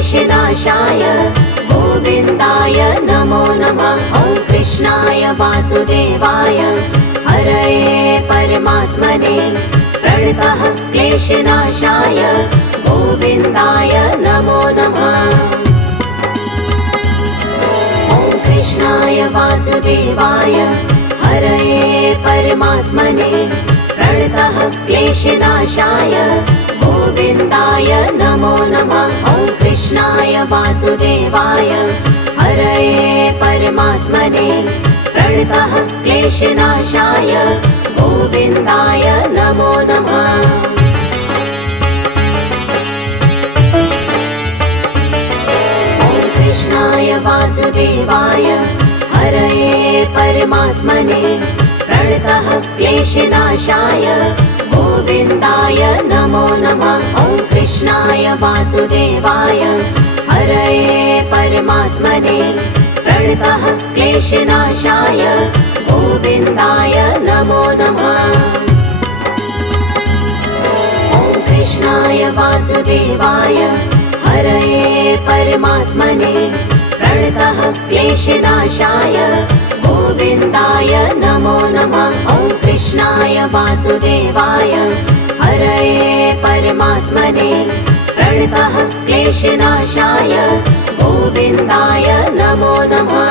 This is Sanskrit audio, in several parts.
क्लेशनाशाय गोविन्दाय नमो नमः। ॐ कृष्णाय वासुदेवाय हरये परमात्मने प्रणतः क्लेशनाशाय गोविन्दाय नमो नमः। ॐ कृष्णाय वासुदेवाय हरये परमात्मने प्रणतः क्लेशनाशाय गोविन्दाय नमो नमः। ॐ कृष्णाय वासुदेवाय हरये परमात्मने प्रणतः क्लेशनाशाय गोविन्दाय नमो नमः। ॐ कृष्णाय वासुदेवाय हरये परमात्मने प्रणतः क्लेशनाशाय गोविन्दाय नमो नमः। ॐ कृष्णाय वासुदेवाय हरये परमात्मने प्रणतः क्लेशनाशाय गोविन्दाय नमो नमः। ॐ कृष्णाय वासुदेवाय हरये परमात्मने प्रणतः क्लेशनाशाय गोविन्दाय नमो नमः। ॐ कृष्णाय वासुदेवाय हरये परमात्मने प्रणतः क्लेशनाशाय गोविन्दाय नमो नमः।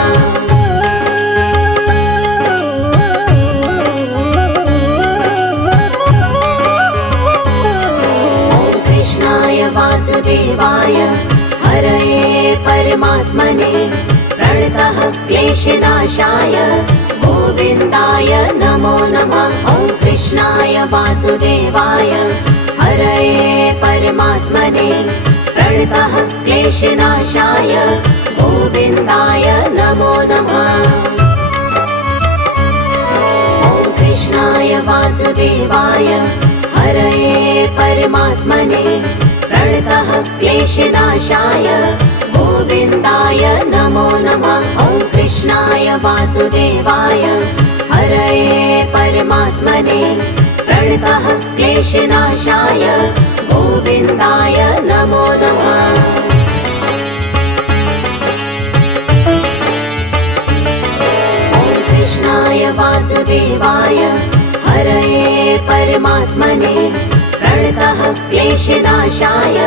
ॐ कृष्णाय वासुदेवाय हरये परमात्मने प्रणतः क्लेशनाशाय गोविन्दाय नमो नमः। ॐ कृष्णाय वासुदेवाय हरये परमात्मने प्रणतः क्लेशनाशाय गोविन्दाय नमो नमः। ॐ कृष्णाय वासुदेवाय हरये परमात्मने प्रणतः क्लेशनाशाय गोविन्दाय नमो नमः। ॐ कृष्णाय वासुदेवाय हरये परमात्मने प्रणतः क्लेशनाशाय गोविन्दाय नमो नमः। ॐ कृष्णाय वासुदेवाय हरये परमात्मने प्रणतः क्लेशनाशाय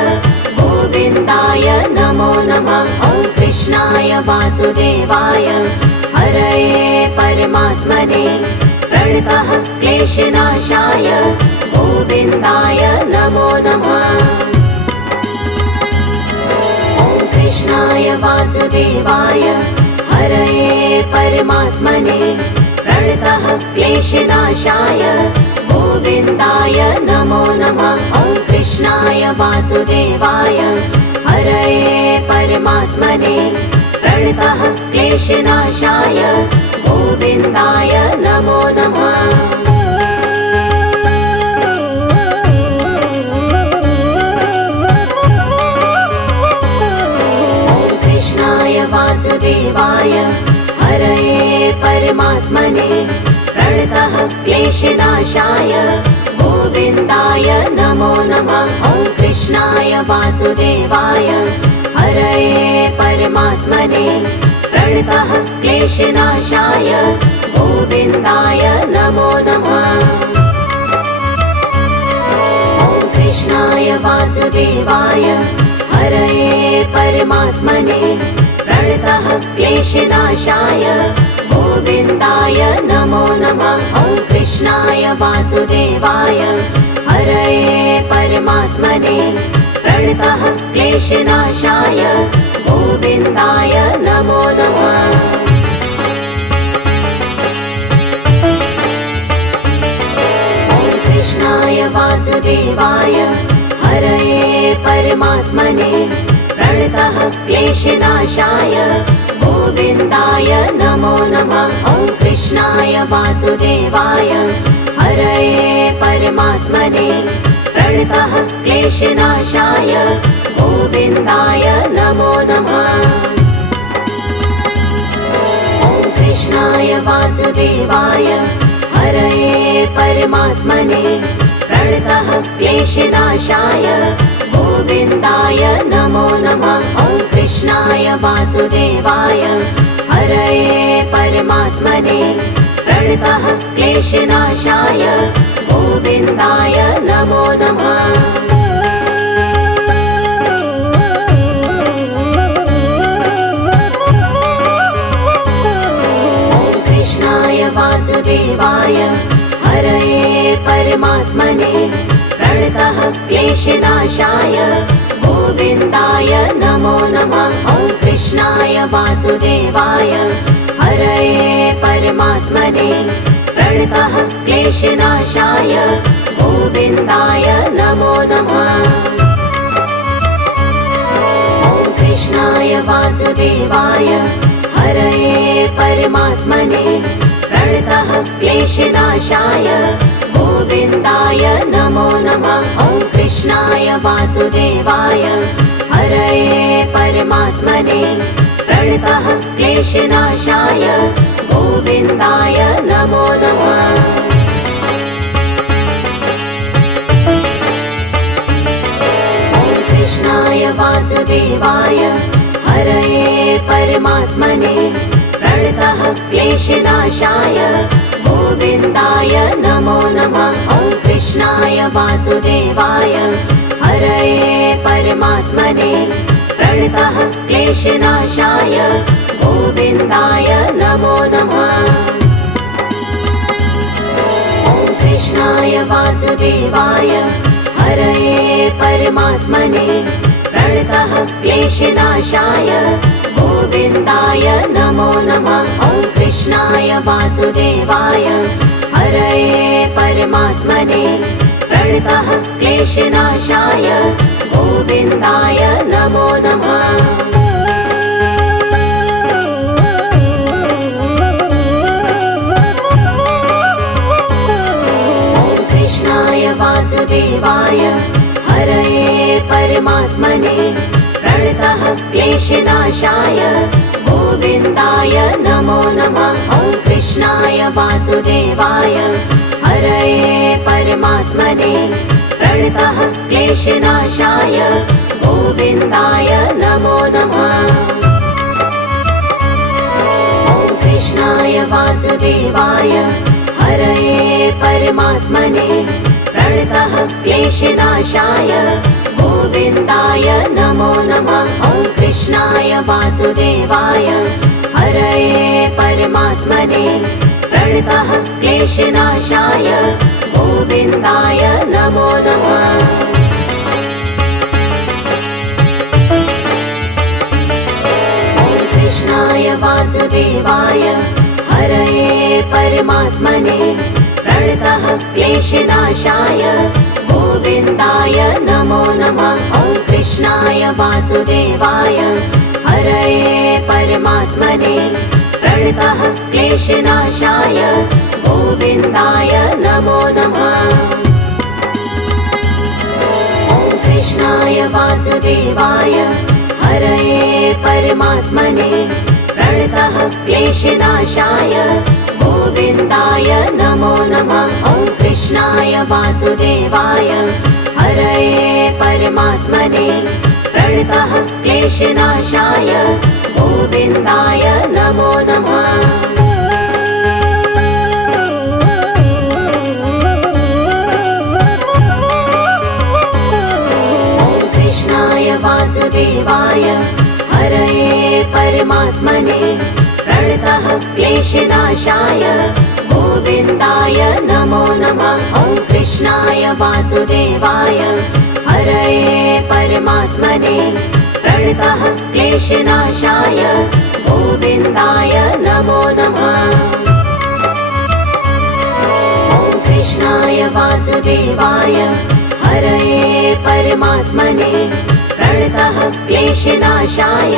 गोविन्दाय नमो नमः। ॐ कृष्णाय वासुदेवाय हरये परमात्मने प्रणतः क्लेशनाशाय गोविन्दाय नमो नमः। ॐ कृष्णाय वासुदेवाय हरये परमात्मने प्रणतः क्लेशनाशाय गोविन्दाय नमो नमः। ॐ कृष्णाय वासुदेवाय हरये परमात्मने प्रणतः क्लेशनाशाय गोविन्दाय नमो नमः। ॐ कृष्णाय वासुदेवाय हरये परमात्मने प्रणतः क्लेशनाशाय गोविन्दाय नमो नमः। ॐ कृष्णाय वासुदेवाय हरये परमात्मने प्रणतः क्लेशनाशाय गोविन्दाय नमो नमः। ॐ कृष्णाय वासुदेवाय हरये परमात्मने प्रणतः क्लेशनाशाय गोविन्दाय नमो नमः। ॐ कृष्णाय वासुदेवाय हरये परमात्मने प्रणतः क्लेशनाशाय गोविन्दाय नमो नमः। ॐ कृष्णाय वासुदेवाय हरये परमात्मने प्रणतः क्लेशनाशाय गोविन्दाय नमो नमः। ॐ कृष्णाय वासुदेवाय हरये परमात्मने प्रणतः क्लेशनाशाय गोविन्दाय नमो नमः। ॐ कृष्णाय वासुदेवाय हरये परमात्मने प्रणतः क्लेशनाशाय गोविन्दाय नमो नमः। वासुदेवाय हरये परमात्मने प्रणतः क्लेशनाशाय गोविन्दाय नमो नमः। वासुदेवाय हरये परमात्मने प्रणतः क्लेशनाशाय गोविन्दाय नमो नमः। ॐ कृष्णाय वासुदेवाय हरये परमात्मने प्रणतः क्लेशनाशाय गोविन्दाय नमो नमः। ॐ कृष्णाय वासुदेवाय हरये परमात्मने प्रणतः क्लेशनाशाय गोविन्दाय नमो नमः। ॐ कृष्णाय वासुदेवाय हरये परमात्मने प्रणतः क्लेशनाशाय गोविन्दाय नमो नमः। ॐ कृष्णाय वासुदेवाय हरये परमात्मने प्रणतः क्लेशनाशाय गोविन्दाय नमो नमः। ॐ कृष्णाय वासुदेवाय हरये परमात्मने प्रणतः क्लेशनाशाय गोविन्दाय नमो नमः। ॐ कृष्णाय वासुदेवाय हरये परमात्मने प्रणतः क्लेशनाशाय गोविन्दाय नमो नमः। ॐ कृष्णाय वासुदेवाय हरये परमात्मने प्रणतः क्लेशनाशाय गोविन्दाय नमो नमः। ॐ कृष्णाय वासुदेवाय हरये परमात्मने प्रणतः क्लेशनाशाय गोविन्दाय नमो नमः। ॐ कृष्णाय वासुदेवाय हरये परमात्मने प्रणतः क्लेशनाशाय गोविन्दाय नमो नमः। ॐ कृष्णाय वासुदेवाय हरये परमात्मने प्रणतः क्लेशनाशाय गोविन्दाय नमो नमः। ॐ कृष्णाय वासुदेवाय हरये परमात्मने प्रणतः क्लेशनाशाय गोविन्दाय नमो नमः। ॐ कृष्णाय वासुदेवाय हरये परमात्मने प्रणतः क्लेशनाशाय गोविन्दाय नमो नमः। ॐ कृष्णाय वासुदेवाय हरये परमात्मने प्रणतः क्लेशनाशाय गोविन्दाय नमो नमः। ॐ कृष्णाय वासुदेवाय हरये परमात्मने प्रणतः क्लेशनाशाय गोविन्दाय नमो नमः। ॐ कृष्णाय वासुदेवाय हरये परमात्मने प्रणतः क्लेशनाशाय गोविन्दाय नमो नमः। ॐ कृष्णाय वासुदेवाय हरये परमात्मने प्रणतः क्लेशनाशाय गोविन्दाय नमो नमः। ॐ कृष्णाय वासुदेवाय हरये परमात्मने प्रणतः क्लेशनाशाय गोविन्दाय नमो नमः। ॐ कृष्णाय वासुदेवाय हरये परमात्मने प्रणतः क्लेशनाशाय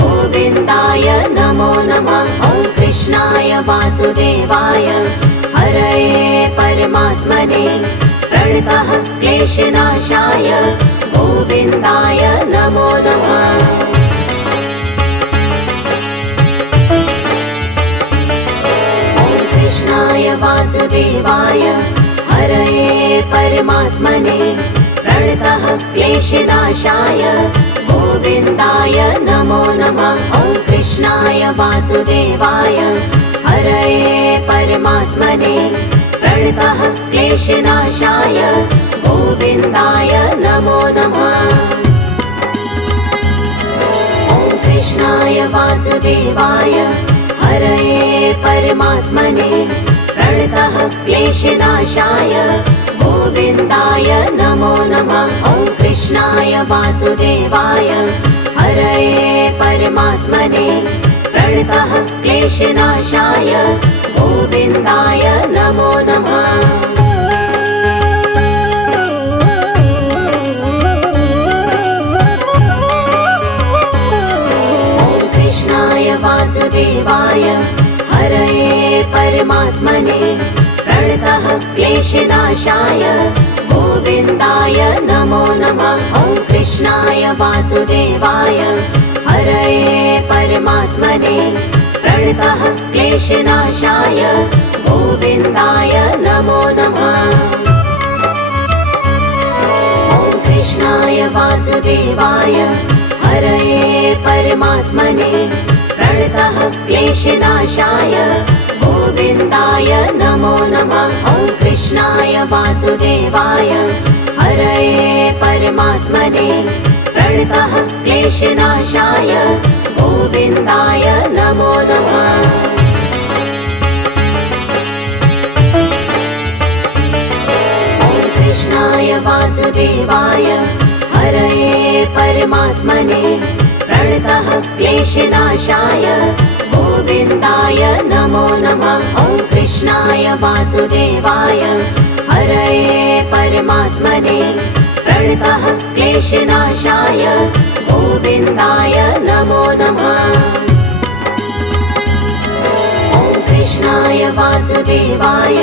गोविन्दाय नमो नमः। ॐ कृष्णाय वासुदेवाय हरये परमात्मने प्रणतः क्लेशनाशाय गोविन्दाय नमो नमः। ॐ कृष्णाय वासुदेवाय हरये परमात्मने प्रणतः क्लेशनाशाय गोविन्दाय नमो नमः। ॐ वासुदेवाय हरये परमात्मने प्रणतः क्लेशनाशाय गोविन्दाय नमो नमः। ॐ कृष्णाय वासुदेवाय हरये परमात्मने प्रणतः क्लेशनाशाय गोविन्दाय नमो नमः। ॐ कृष्णाय वासुदेवाय हरये परमात्मने प्रणतः क्लेशनाशाय गोविन्दाय नमो नमः। ॐ कृष्णाय वासुदेवाय हरये परमात्मने प्रणतः क्लेशनाशाय गोविन्दाय नमो नमः। ॐ कृष्णाय वासुदेवाय हरये परमात्मने प्रणतः क्लेशनाशाय गोविन्दाय नमो नमः। ॐ कृष्णाय वासुदेवाय हरये परमात्मने प्रणतः क्लेशनाशाय गोविन्दाय नमो नमः। ॐ कृष्णाय वासुदेवाय हरये परमात्मने प्रणतः क्लेशनाशाय गोविन्दाय नमो नमः। ॐ कृष्णाय वासुदेवाय हरये परमात्मने प्रणतः क्लेशनाशाय गोविन्दाय नमो नमः। ॐ कृष्णाय वासुदेवाय हरये परमात्मने प्रणतः क्लेशनाशाय गोविन्दाय नमो नमः। ॐ कृष्णाय वासुदेवाय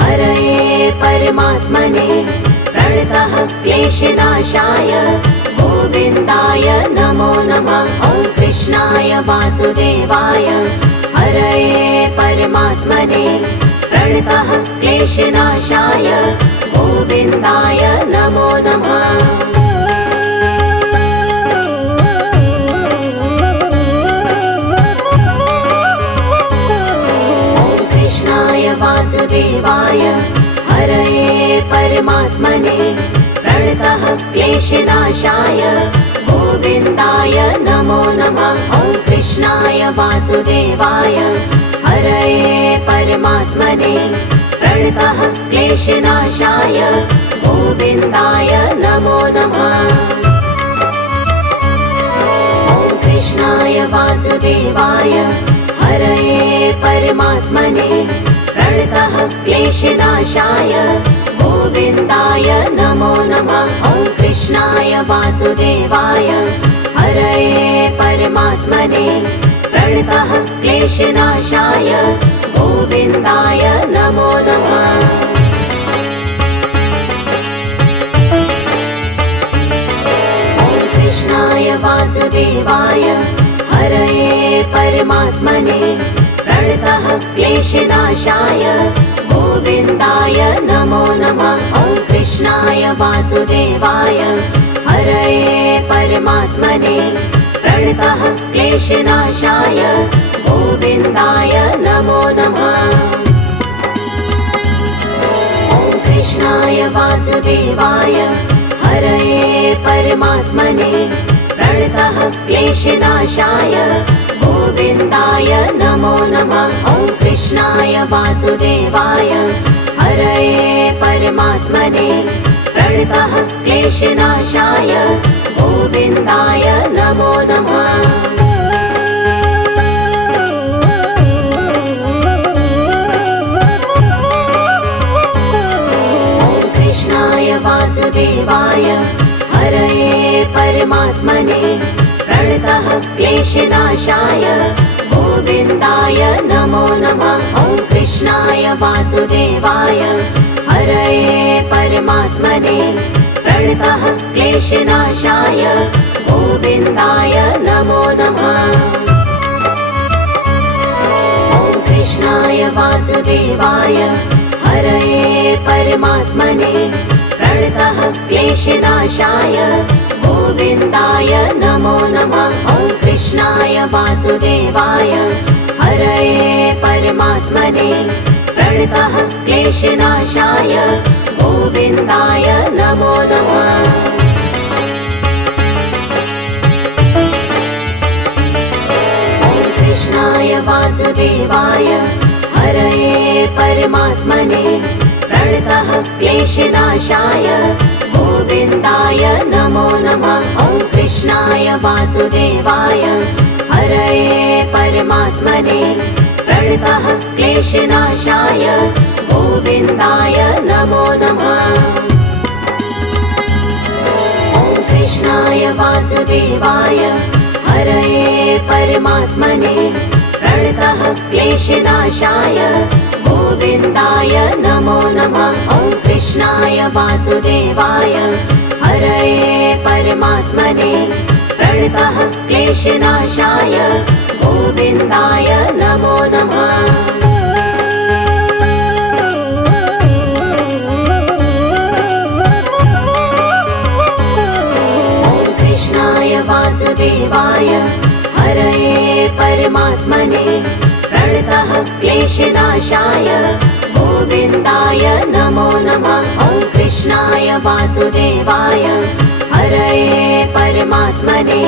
हरये परमात्मने प्रणतः क्लेशनाशाय गोविन्दाय नमो नमः। ॐ कृष्णाय वासुदेवाय हरये परमात्मने प्रणतः क्लेशनाशाय गोविन्दाय नमो नमः। ॐ कृष्णाय वासुदेवाय हरये परमात्मने प्रणतः क्लेशनाशाय गोविन्दाय नमो नमः। ॐ कृष्णाय वासुदेवाय हरये परमात्मने प्रणतः क्लेशनाशाय गोविन्दाय नमो नमः। ॐ कृष्णाय वासुदेवाय हरये परमात्मने प्रणतः क्लेशनाशाय गोविन्दाय नमो नमः। ॐ कृष्णाय वासुदेवाय हरये परमात्मने प्रणतः क्लेशनाशाय गोविन्दाय नमो नमः। ॐ कृष्णाय वासुदेवाय हरये परमात्मने प्रणतः क्लेशनाशाय गोविन्दाय नमो नमः। ॐ कृष्णाय वासुदेवाय हरये परमात्मने प्रणतः क्लेशनाशाय गोविन्दाय नमो नमः। ॐ कृष्णाय वासुदेवाय हरये परमात्मने प्रणतः क्लेशनाशाय गोविन्दाय नमो नमः। ॐ कृष्णाय वासुदेवाय हरये परमात्मने प्रणतः क्लेशनाशाय गोविन्दाय नमो नमः। ॐ कृष्णाय वासुदेवाय हरये परमात्मने प्रणतः क्लेशनाशाय गोविन्दाय नमो नमः। ॐ कृष्णाय वासुदेवाय हरये परमात्मने प्रणतः क्लेशनाशाय गोविन्दाय नमो नमः। ॐ कृष्णाय वासुदेवाय हरये परमात्मने प्रणतः क्लेशनाशाय गोविन्दाय नमो नमः। ॐ कृष्णाय वासुदेवाय हरये परमात्मने प्रणतः क्लेशनाशाय गोविन्दाय नमो नमः। कृष्णाय वासुदेवाय हरये परमात्मने प्रणतः क्लेशनाशाय गोविन्दाय नमो नमः। ॐ कृष्णाय वासुदेवाय हरये परमात्मने प्रणतः क्लेशनाशाय गोविन्दाय नमो नमः। ॐ कृष्णाय वासुदेवाय हरये परमात्मने प्रणतः क्लेशनाशाय गोविन्दाय नमो नमः। ॐ कृष्णाय वासुदेवाय हरये परमात्मने प्रणतः क्लेशनाशाय गोविन्दाय नमो नमः। वासुदेवाय हरये परमात्मने प्रणतः क्लेशनाशाय गोविन्दाय नमो नमः। ॐ कृष्णाय वासुदेवाय हरये परमात्मने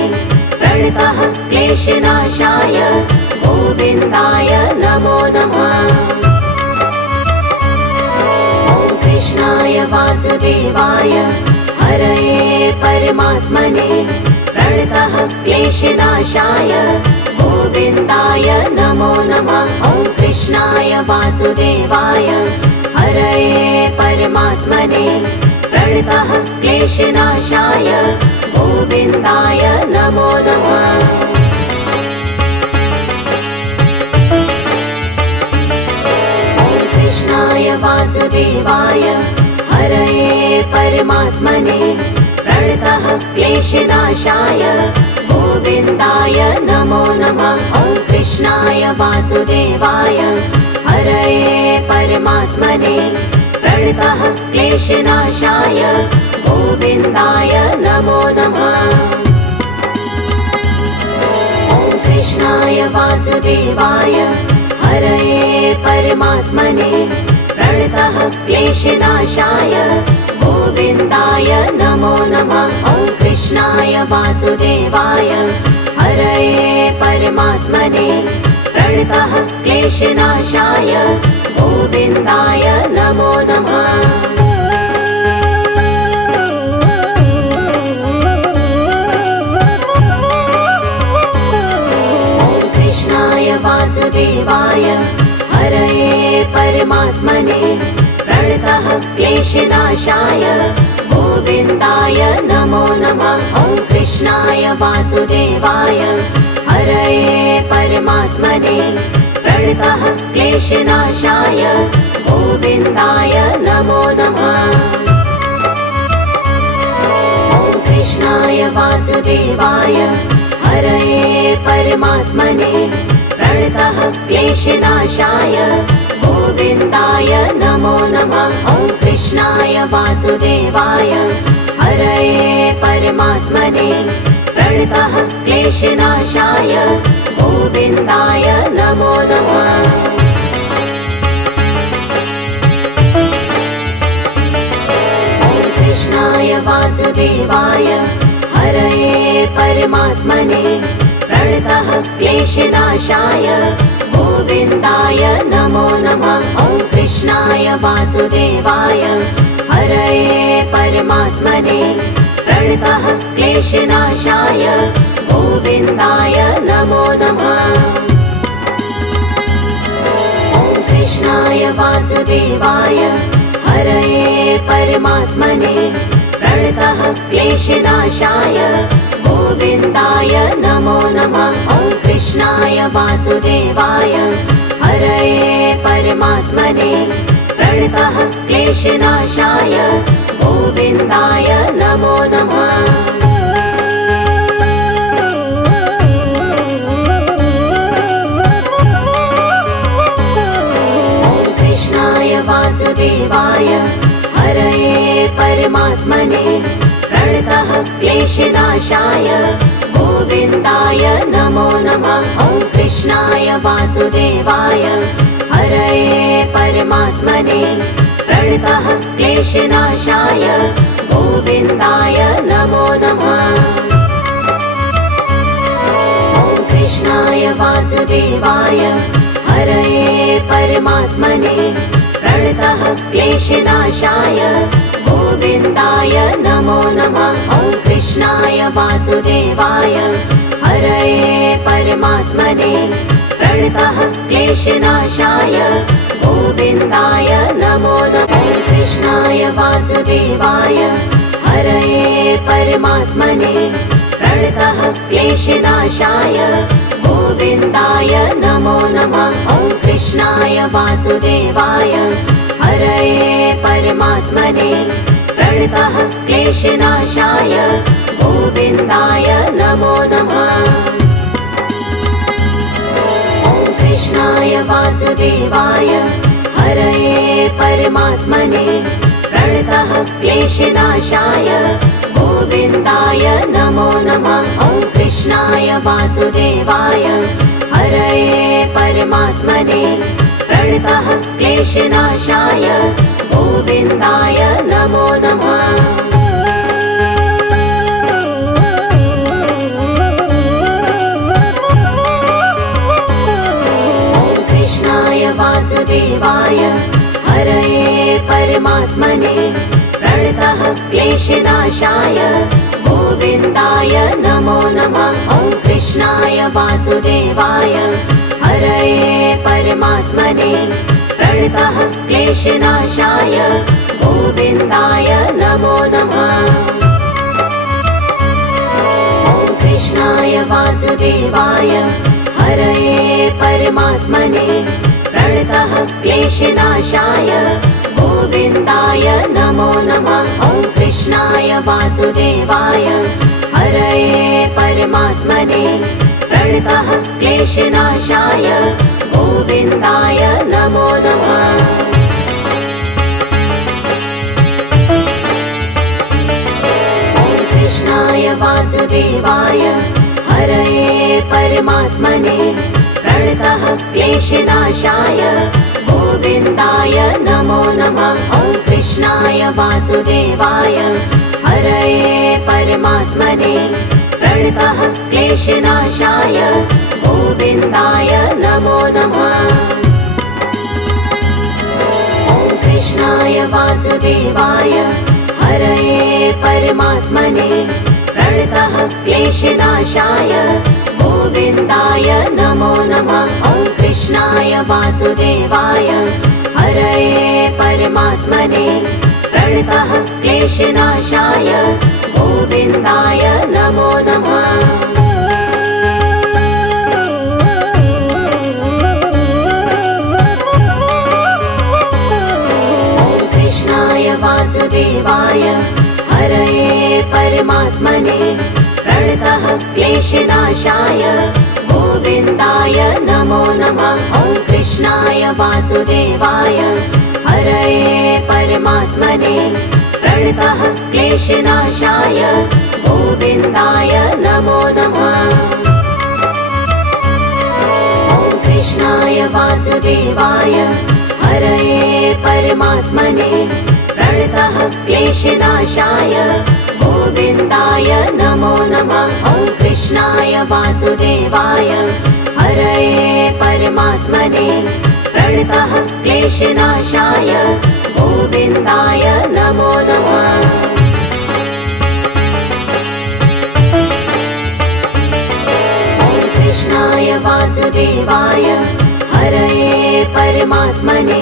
प्रणतः क्लेशनाशाय गोविन्दाय नमो नमः। ॐ कृष्णाय वासुदेवाय हरये परमात्मने प्रणतः क्लेशनाशाय गोविन्दाय नमो नमः। ॐ कृष्णाय वासुदेवाय हरये परमात्मने प्रणतः क्लेशनाशाय गोविन्दाय नमो नमः। ॐ कृष्णाय वासुदेवाय हरये परमात्मने प्रणतः क्लेशनाशाय गोविन्दाय नमो नमः। ॐ कृष्णाय वासुदेवाय हरये परमात्मने प्रणतः क्लेशनाशाय गोविन्दाय नमो नमः। ॐ कृष्णाय वासुदेवाय हरये परमात्मने प्रणतः क्लेशनाशाय गोविन्दाय नमो नमः। ॐ कृष्णाय वासुदेवाय हरये परमात्मने प्रणतः क्लेशनाशाय गोविन्दाय नमो नमः। ॐ कृष्णाय वासुदेवाय हरये परमात्मने प्रणतः क्लेशनाशाय गोविन्दाय नमो नमः। ॐ कृष्णाय वासुदेवाय हरये परमात्मने प्रणतः क्लेशनाशाय गोविन्दाय नमो नमः। ॐ कृष्णाय वासुदेवाय हरये परमात्मने प्रणतः क्लेशनाशाय गोविन्दाय नमो नमः। ॐ कृष्णाय वासुदेवाय हरये परमात्मने प्रणतः क्लेशनाशाय गोविन्दाय नमो नमः। ॐ कृष्णाय वासुदेवाय हरये परमात्मने प्रणतः क्लेशनाशाय गोविन्दाय नमो नमः। ॐ कृष्णाय वासुदेवाय हरये परमात्मने प्रणतः क्लेशनाशाय गोविन्दाय नमो नमः। ॐ कृष्णाय वासुदेवाय हरये परमात्मने प्रणतः क्लेशनाशाय गोविन्दाय नमो नमः। ॐ कृष्णाय वासुदेवाय हरये परमात्मने प्रणतः क्लेशनाशाय गोविन्दाय नमो नमः। ॐ कृष्णाय वासुदेवाय हरये परमात्मने प्रणतः क्लेशनाशाय गोविन्दाय नमो नमः। कृष्णाय वासुदेवाय हरये परमात्मने प्रणतः क्लेशनाशाय गोविन्दाय नमो नमः। ॐ कृष्णाय वासुदेवाय हरये परमात्मने प्रणतः क्लेशनाशाय गोविन्दाय नमो नमः। ॐ कृष्णाय वासुदेवाय हरये परमात्मने प्रणतः क्लेशनाशाय गोविन्दाय नमो नमः। ॐ कृष्णाय वासुदेवाय हरये परमात्मने प्रणतः क्लेशनाशाय गोविन्दाय नमो नमः। ॐ कृष्णाय वासुदेवाय हरये परमात्मने प्रणतः क्लेशनाशाय गोविन्दाय नमो नमः। ॐ कृष्णाय वासुदेवाय हरये परमात्मने प्रणतः क्लेशनाशाय गोविन्दाय नमो नमः। ॐ कृष्णाय वासुदेवाय हरये परमात्मने प्रणतः क्लेशनाशाय गोविन्दाय नमो नमः। ॐ कृष्णाय वासुदेवाय हरये परमात्मने प्रणतः क्लेशनाशाय गोविन्दाय नमो नमः। ॐ कृष्णाय वासुदेवाय हरये परमात्मने प्रणतः क्लेशनाशाय गोविन्दाय नमो नमः। ॐ कृष्णाय वासुदेवाय हरये परमात्मने प्रणतः क्लेशनाशाय गोविन्दाय नमो नमः। ॐ कृष्णाय वासुदेवाय हरये परमात्मने प्रणतः क्लेशनाशाय गोविन्दाय नमो नमः। ॐ कृष्णाय वासुदेवाय हरये परमात्मने प्रणतः क्लेशनाशाय गोविन्दाय नमो नमः। ॐ कृष्णाय वासुदेवाय हरये परमात्मने प्रणतः क्लेशनाशाय गोविन्दाय नमो नमः। ॐ कृष्णाय वासुदेवाय हरये परमात्मने प्रणतः क्लेशनाशाय गोविन्दाय नमो नमः। ॐ कृष्णाय वासुदेवाय हरये परमात्मने प्रणतः क्लेशनाशाय गोविन्दाय नमो नमः। ॐ कृष्णाय वासुदेवाय हरये परमात्मने प्रणतः क्लेशनाशाय गोविन्दाय नमो नमः। ॐ कृष्णाय वासुदेवाय हरये परमात्मने प्रणतः क्लेशनाशाय गोविन्दाय नमो नमः। ॐ कृष्णाय वासुदेवाय हरये परमात्मने प्रणतः क्लेशनाशाय गोविन्दाय नमो नमः। ॐ कृष्णाय वासुदेवाय हरये परमात्मने प्रणतः क्लेशनाशाय गोविन्दाय नमो नमः। ॐ कृष्णाय वासुदेवाय हरये परमात्मने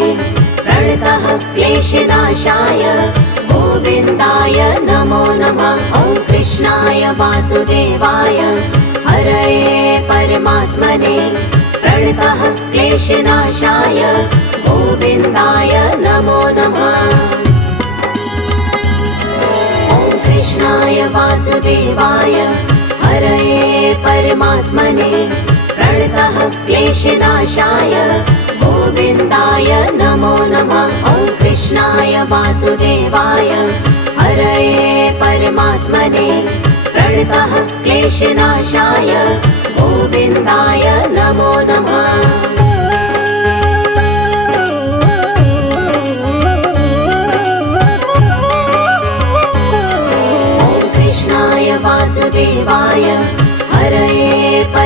प्रणतः क्लेशनाशाय गोविन्दाय नमो नमः। ॐ कृष्णाय वासुदेवाय हरये परमात्मने प्रणतः क्लेशनाशाय गोविन्दाय नमो नमः। ॐ कृष्णाय वासुदेवाय हरये परमात्मने प्रणतः क्लेशनाशाय गोविन्दाय नमो नमः। ॐ कृष्णाय वासुदेवाय हरये परमात्मने प्रणतः क्लेशनाशाय गोविन्दाय नमो नमः।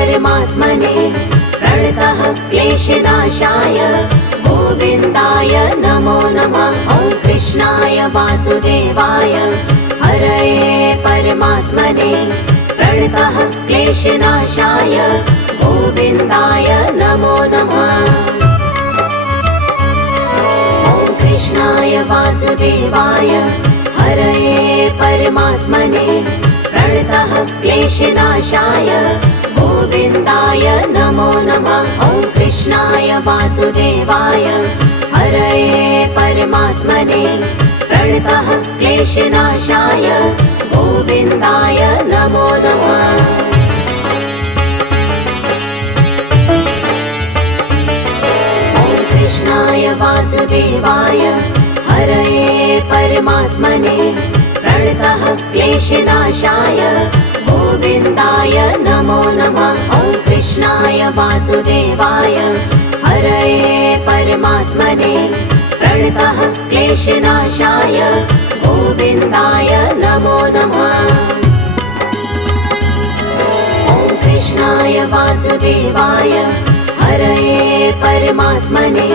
परमात्मने प्रणतः क्लेशनाशाय गोविन्दाय नमो नमः। ॐ कृष्णाय वासुदेवाय हरये परमात्मने प्रणतः क्लेशनाशाय गोविन्दाय नमो नमः। ॐ कृष्णाय वासुदेवाय हरये परमात्मने प्रणतः क्लेशनाशाय गोविन्दाय नमो नमः। ॐ कृष्णाय वासुदेवाय हरये परमात्मने प्रणतः क्लेशनाशाय गोविन्दाय नमो नमः। ॐ कृष्णाय वासुदेवाय हरये परमात्मने प्रणतः क्लेशनाशाय गोविन्दाय नमो नमः। ॐ कृष्णाय वासुदेवाय हरये परमात्मने प्रणतः क्लेशनाशाय गोविन्दाय नमो नमः। ॐ कृष्णाय वासुदेवाय हरये परमात्मने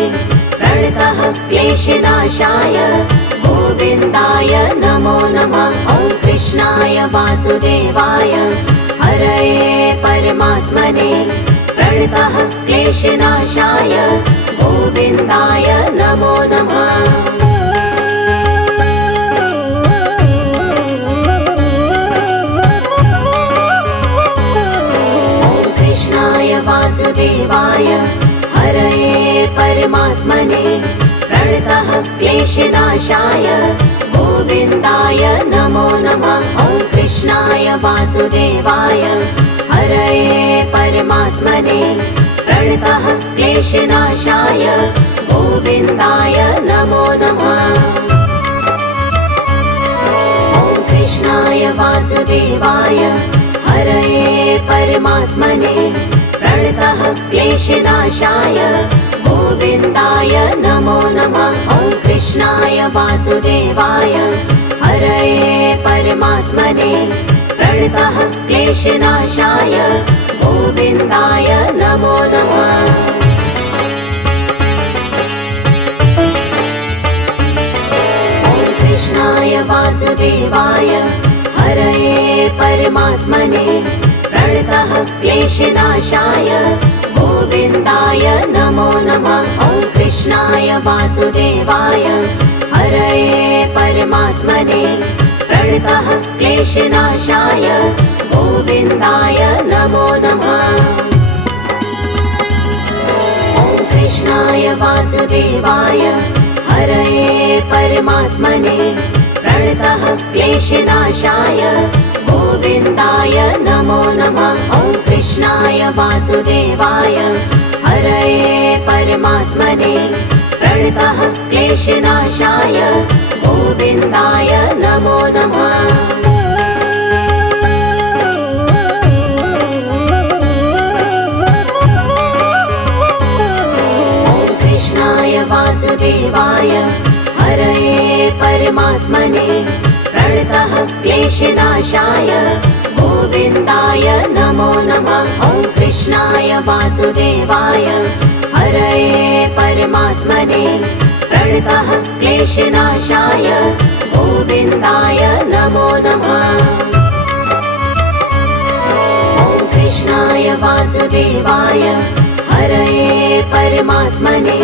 प्रणतः क्लेशनाशाय गोविन्दाय नमो नमः। ॐ कृष्णाय वासुदेवाय हरये परमात्मने प्रणतः क्लेशनाशाय गोविन्दाय नमो नमः। ॐ कृष्णाय वासुदेवाय हरये परमात्मने प्रणतः क्लेशनाशाय गोविन्दाय नमो नमः। ॐ कृष्णाय वासुदेवाय हरये परमात्मने प्रणतः क्लेशनाशाय गोविन्दाय नमो नमः। ॐ कृष्णाय वासुदेवाय हरये परमात्मने प्रणतः क्लेशनाशाय गोविन्दाय नमो नमः। ॐ कृष्णाय वासुदेवाय हरये परमात्मने प्रणतः क्लेशनाशाय गोविन्दाय नमो नमः। ॐ कृष्णाय वासुदेवाय हरये परमात्मने प्रणतः क्लेशनाशाय गोविन्दाय नमो नमः। ॐ कृष्णाय वासुदेवाय हरये परमात्मने प्रणतः क्लेशनाशाय गोविन्दाय नमो नमः। ॐ कृष्णाय वासुदेवाय हरये परमात्मने प्रणतः क्लेशनाशाय गोविन्दाय नमो नमः। ॐ कृष्णाय वासुदेवाय हरये परमात्मने प्रणतः क्लेशनाशाय गोविन्दाय नमो नमः। ॐ कृष्णाय वासुदेवाय हरये परमात्मने प्रणतः क्लेशनाशाय गोविन्दाय नमो नमः। ॐ कृष्णाय वासुदेवाय हरये परमात्मने प्रणतः क्लेशनाशाय गोविन्दाय नमो नमः। ॐ कृष्णाय वासुदेवाय हरये परमात्मने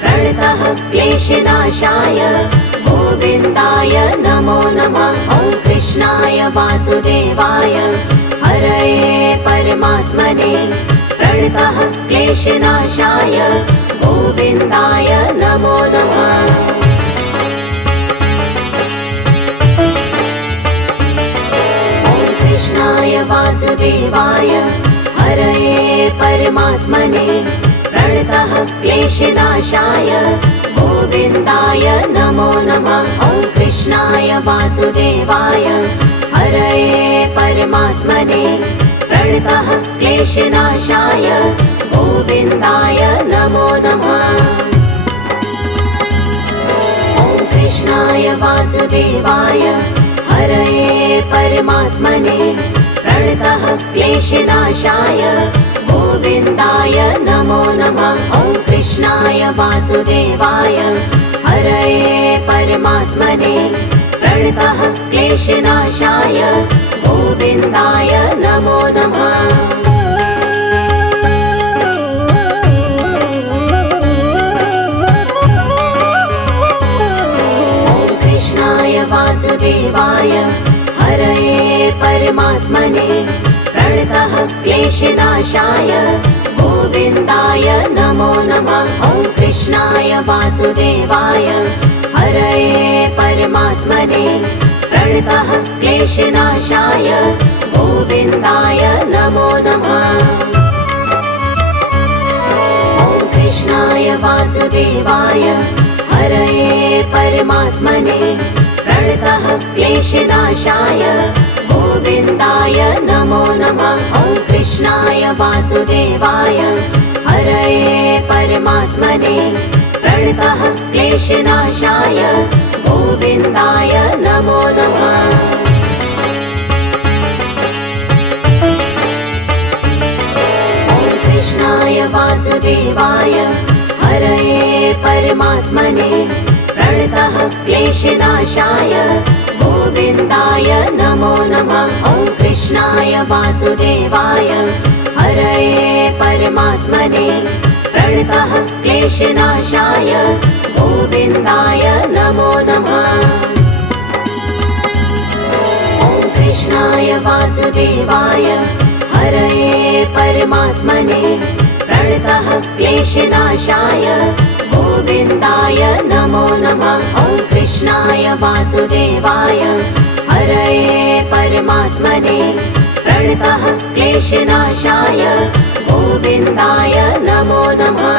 प्रणतः क्लेशनाशाय गोविन्दाय नमो नमः। ॐ कृष्णाय वासुदेवाय हरये परमात्मने प्रणतः क्लेशनाशाय गोविन्दाय नमो नमः। ॐ कृष्णाय वासुदेवाय हरये परमात्मने प्रणतः क्लेशनाशाय गोविन्दाय नमो नमः। ॐ कृष्णाय वासुदेवाय हरये परमात्मने प्रणतः क्लेशनाशाय गोविन्दाय नमो नमः। ॐ कृष्णाय वासुदेवाय हरये परमात्मने प्रणतः क्लेशनाशाय वासुदेवाय हरये परमात्मने प्रणतः क्लेशनाशाय गोविन्दाय नमो नमः। वासुदेवाय हरये परमात्मने प्रणतः क्लेशनाशाय गोविन्दाय नमो नमः। ॐ कृष्णाय वासुदेवाय हरये परमात्मने प्रणतः क्लेशनाशाय गोविन्दाय नमो नमः। ॐ कृष्णाय वासुदेवाय हरये परमात्मने प्रणतः क्लेशनाशाय गोविन्दाय नमो नमः। ॐ कृष्णाय वासुदेवाय हरये परमात्मने प्रणतः क्लेशनाशाय गोविन्दाय नमो नमः। ॐ कृष्णाय वासुदेवाय हरये परमात्मने प्रणतः क्लेशनाशाय गोविन्दाय नमो नमः। ॐ कृष्णाय वासुदेवाय हरये परमात्मने प्रणतः क्लेशनाशाय गोविन्दाय नमो नमः। ॐ कृष्णाय वासुदेवाय हरये परमात्मने प्रणतः क्लेशनाशाय गोविन्दाय नमो नमः। ॐ कृष्णाय वासुदेवाय हरये परमात्मने प्रणतः क्लेशनाशाय गोविन्दाय नमो नमः।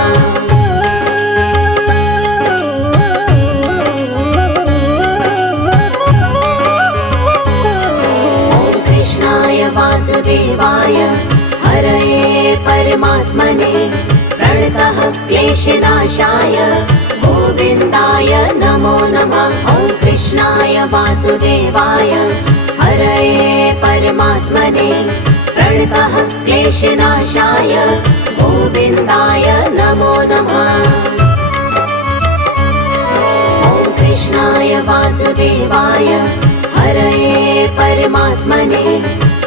ॐ कृष्णाय वासुदेवाय हरये परमात्मने प्रणतः क्लेशनाशाय गोविन्दाय नमो नमः। ॐ कृष्णाय वासुदेवाय हरये परमात्मने प्रणतः क्लेशनाशाय गोविन्दाय नमो नमः। ॐ कृष्णाय वासुदेवाय हरये परमात्मने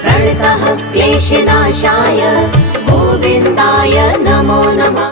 प्रणतः क्लेशनाशाय गोविन्दाय नमो नमः।